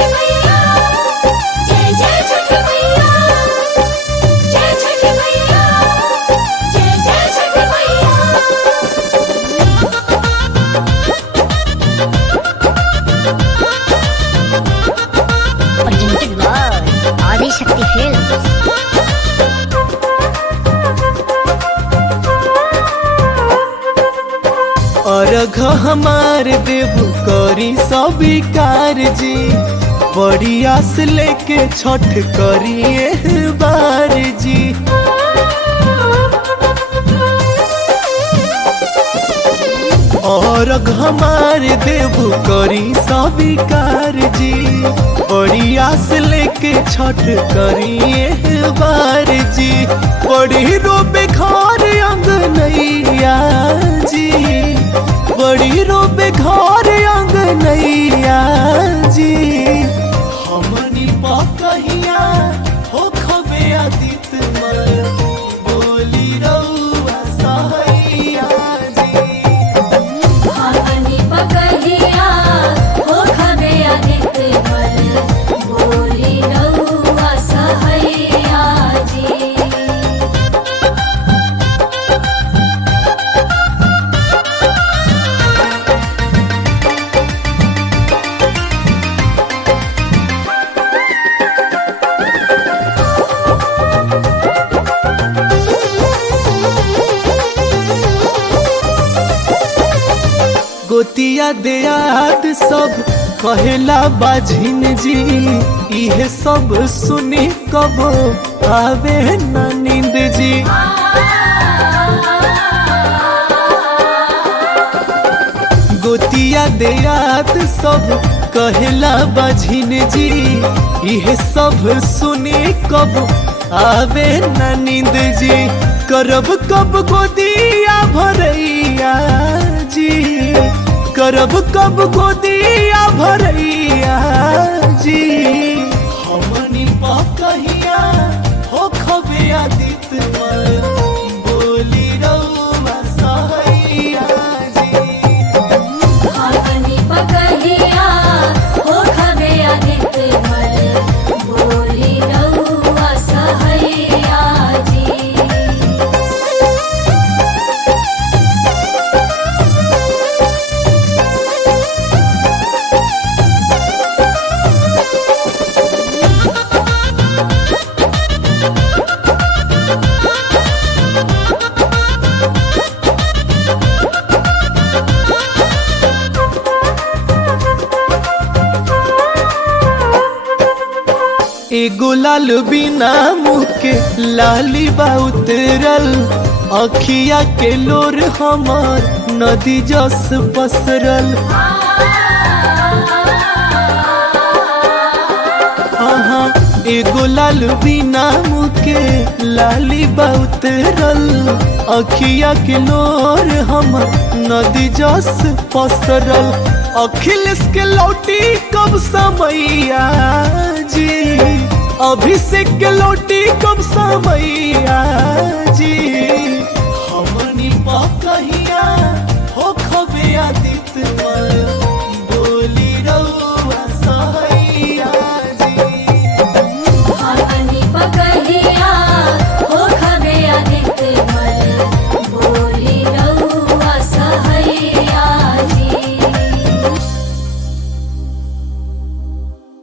छठी मैया जय जय छठी मैया जय छठी मैया जय जय छठी मैया। Presented by Adi Shakti Films. अर्घ हमार देव करी स्वीकार जी, बड़ी आस लेके छठ करिए बार जी। अर्घ हमार देव करी स्वीकार जी, बड़ी आस लेके छठ करिए बार जी। बड़ी रोबे घर अंगनैया जी, बड़ी रोबे घर अंगनैया जी। हमनी पकहिया हो खबे आदित मल, बोली रउआ सहैया जी। हमनी पकहिया हो खबे आदित मल, बोली रउआ सहैया जी। गोतिया देयाद सब कहेला बाझिन जी, इहे सब सुनी कबो आवे ना नींद जी। गोतिया देयाद सब कहेला बाझिन जी, इहे सब सुनी कबो आवे ना नींद जी। करब कब गोदिया भरैया जी, करब कब गोदिया भरैया जी। हमनी पकहिया हो खबे आदित मल, बोली रउआ सहैया जी। हमनी पकहिया हो खबे आदित मल, बोली रउआ सहैया जी। एगो लाल बिना मुँह के लाली बा उतरल, अखिया के लोर हमर नदी जस पसरल। हाँ, एगो लाल बिना मुँह के लाली बा उतरल, अखिया के लोर हमर नदी जस पसरल। अखिलेश के लौटी कब समैया जी, अभिषेक के लौटी कब समैया जी। हमनी पकहिया हो खबे आदित मल,